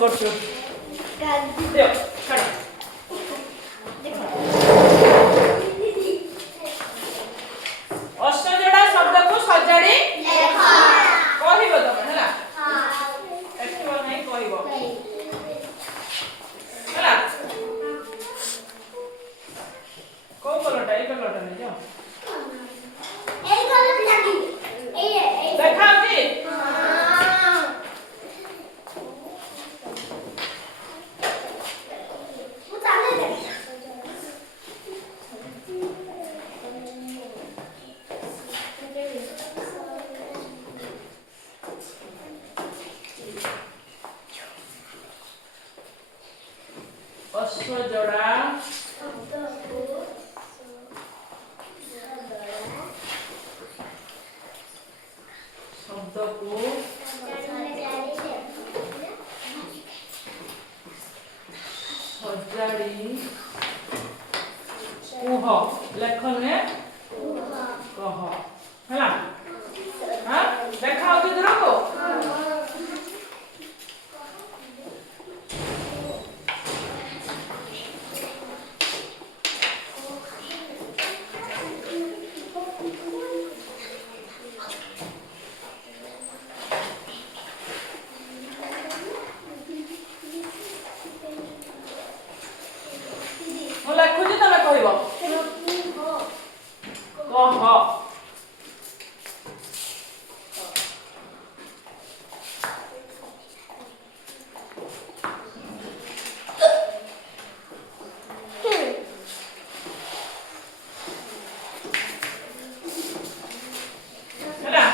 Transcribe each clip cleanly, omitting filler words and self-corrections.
କରୁଛୁ ଦିଅ ଛାଡ଼ ଅସଜଡ଼ା ଶବ୍ଦକୁ ସଜାଡ଼ି କହିବ ତମେ ହେଲା ଲେଖିବ ନାହିଁ କହିବ ହେଲା କୋଉ କଲରଟା ଏଇ କଲରଟା ନେଇଯାଅ ଦେଖାଉଛି ଅସଜଡ଼ା ଶବ୍ଦକୁ ସଜାଡ଼ି କୁହ ଲେଖ ନୁହେଁ କହ ହେଲା ଦେଖାଉଛି ଦୂରକୁ ମୁଁ ଲେଖୁଛି ତମେ କହିବ କହ ହେଲା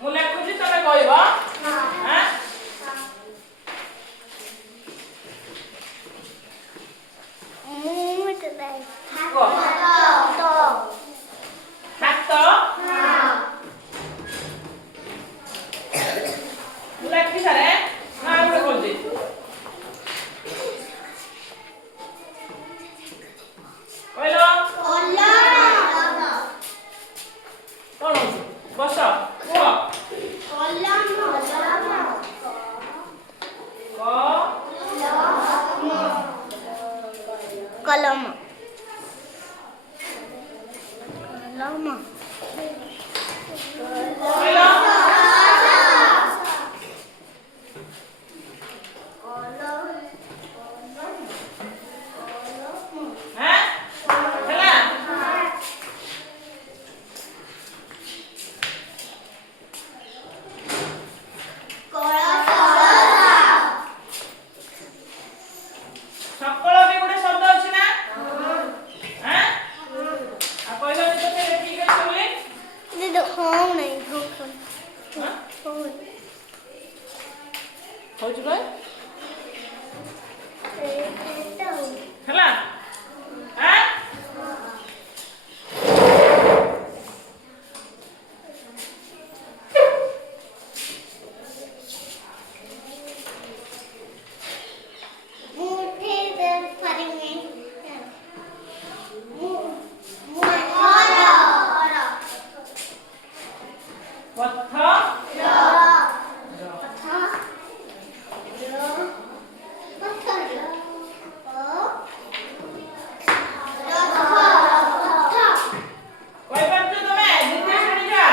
ମୁଁ ଲେଖୁଛି ତମେ କହିବ ଲେଖି ସାରେ ନା ଆଉ ଗୋଟେ କହୁଛି କହିଲ କଣ ହଉଛି ବସ କୁହ କଲମ କହିଲ ହେଲା ସକଳ ବି ଗୋଟେ ଶବ୍ଦ ଅଛି ନା ଆଉ କହିଲ ତ ଠିକ ଅଛି ବୋଲି ହଉଛି କହ ହେଲା ପଥ କହିପାରୁଛ ତମେ ଦ୍ୱିତୀୟ ଶ୍ରେଣୀ ଯା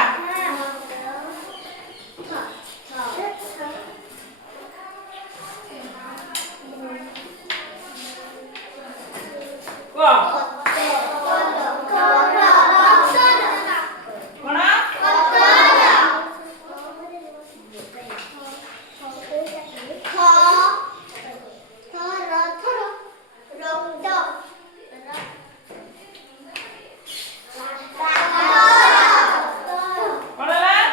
କୁହ କଣ କଣ ହେଲା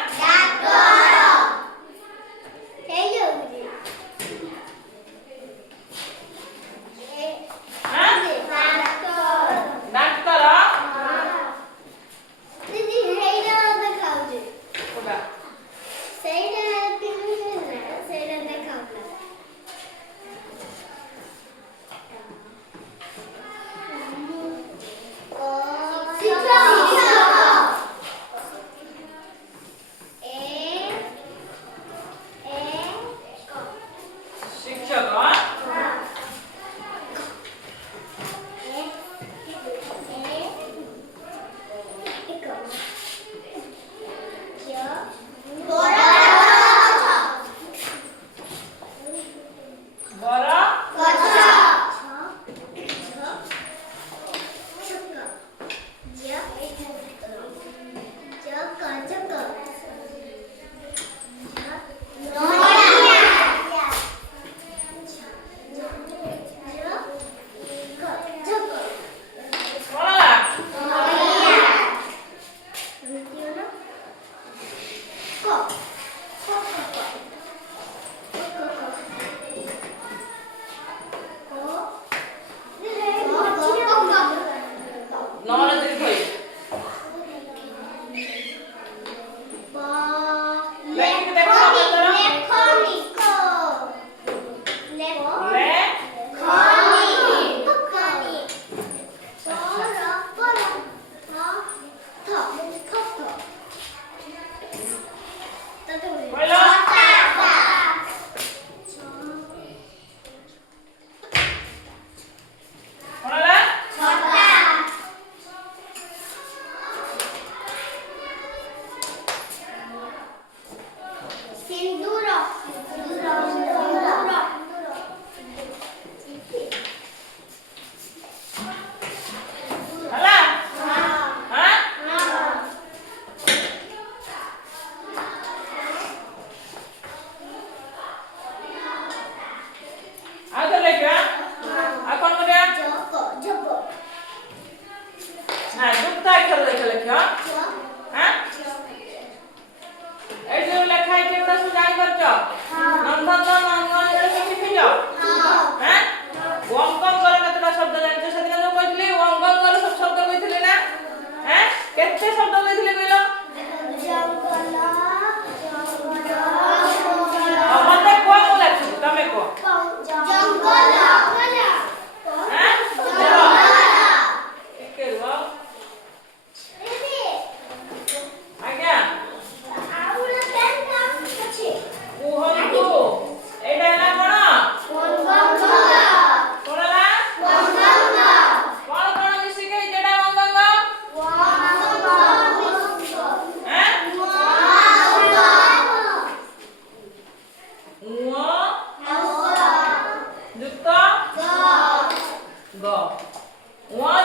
व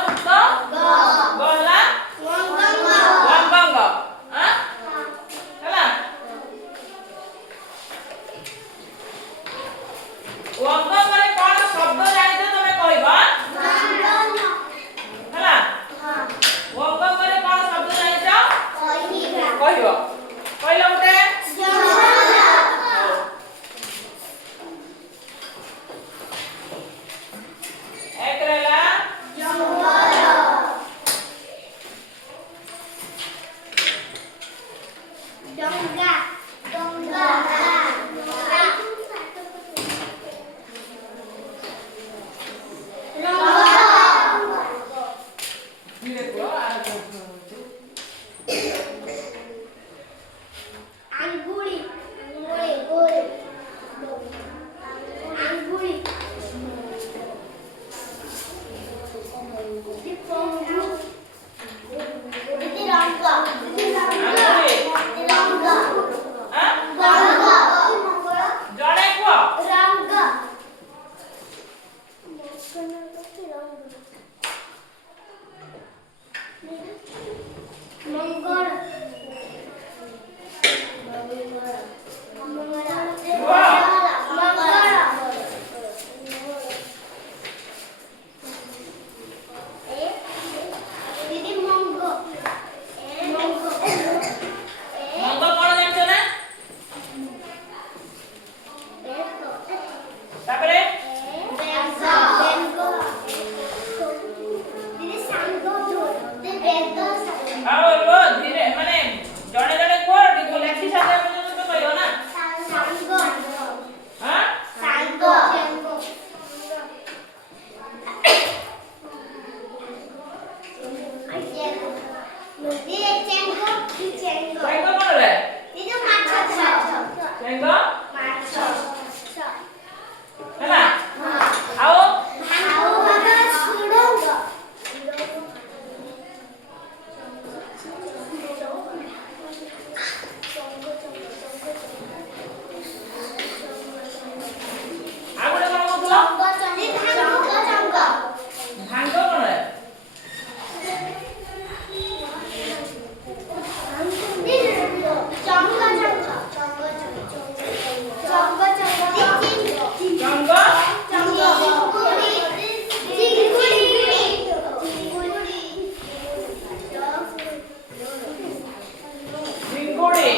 ଯୁକ୍ତ ଗ ହେଲା ଲବଙ୍ଗ। ହେଲା ଲବଙ୍ଗରେ କଣ ଶବ୍ଦ ଜାଣିଛ ତମେ କହିବ? ହେଲା ଲବଙ୍ଗରେ କଣ ଶବ୍ଦ ଜାଣିଛ କହିବ? କହିଲ ଗୋଟେ। ଏକ ରହିଲା ଧୀରେ କୁହ ଜଣେ କୁହ। ମଙ୍ଗ କଣ ଜାଣିଛ ନା? ତାପରେ ଆଉ ରୁହ ଧୀରେ ମାନେ ଜଣେ ଜଣେ କୁହ ଟିକେ ଲେଖି ସାରିଲା ପର୍ଯ୍ୟନ୍ତ କହିବ ନା। ଚେଙ୍ଗ କଣ ରେ? ଚେଙ୍ଗ ହେଲା ଆଉ ଗୋଟେ କଣ କହୁଥିଲ? ଭାଙ୍ଗ କଣ ରେ? ଚିଙ୍ଗୁଡ଼ି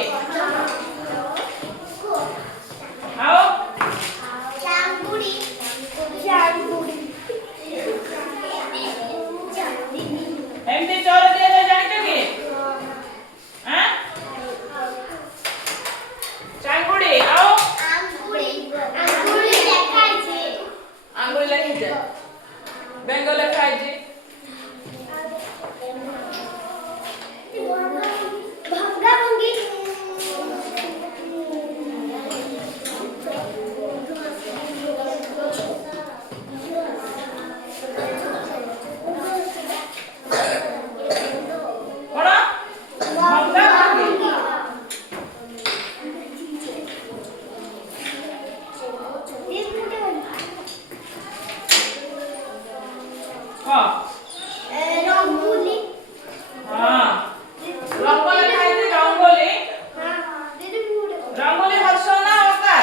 ଆଉ ଏମିତି ଚୋର ଦିଆଯାଏ ଜାଣିଛ କି? ଚାଙ୍ଗୁଡ଼ି ଆଉ ଆଙ୍ଗୁଳି ଲେଖିଛେ ବେଙ୍ଗ ଲେଖା ହେଇଛି। କଣ? ଭଙ୍ଗା ଭାଙ୍ଗି ହଁ ରଙ୍ଗ ଲେଖା ହେଇଛି ରଙ୍ଗୋଲି। ରଙ୍ଗୋଲି ହର୍ଷ ନା ଅକାର?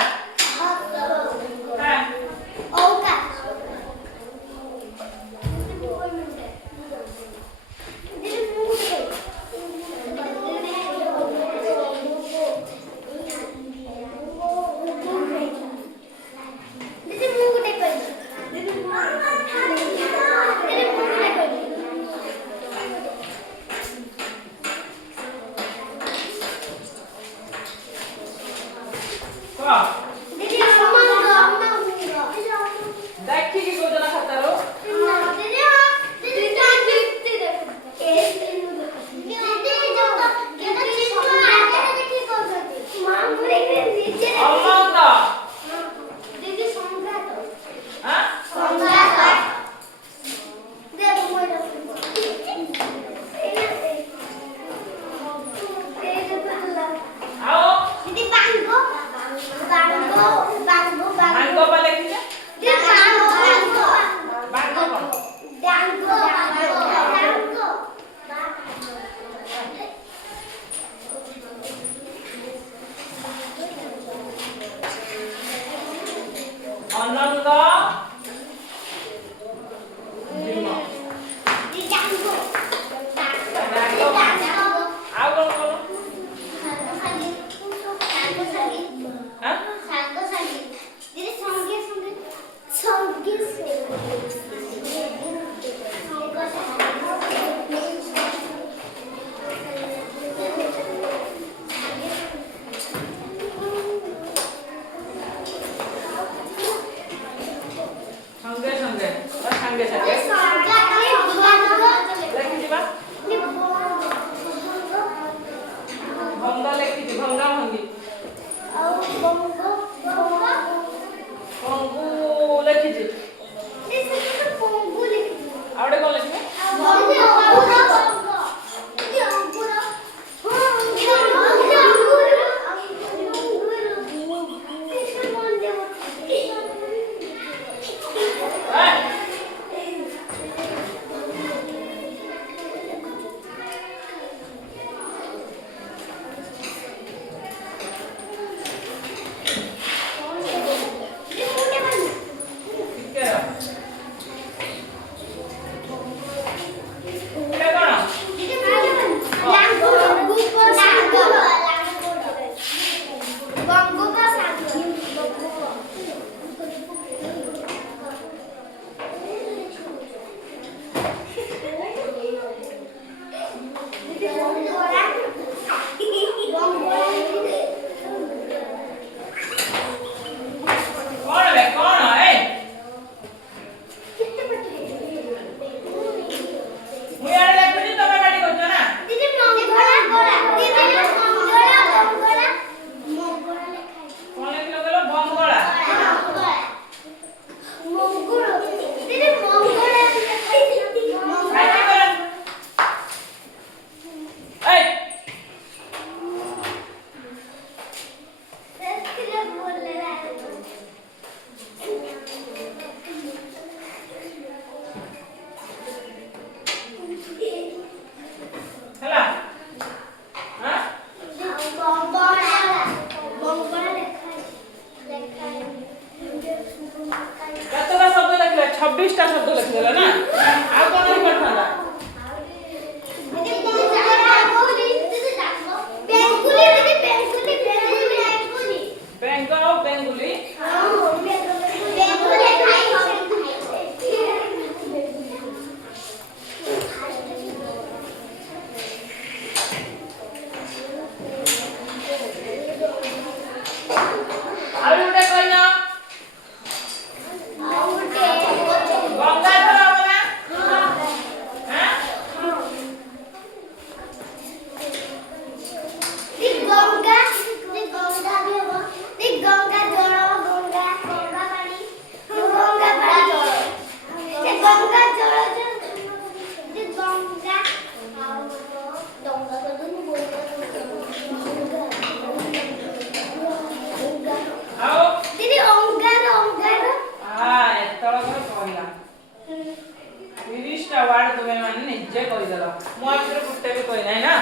तुम मैंने निजे कहीदेल मो आखिर गोटे भी कही ना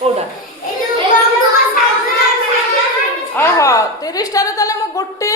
कौटा ए जो 30 टारे गोटे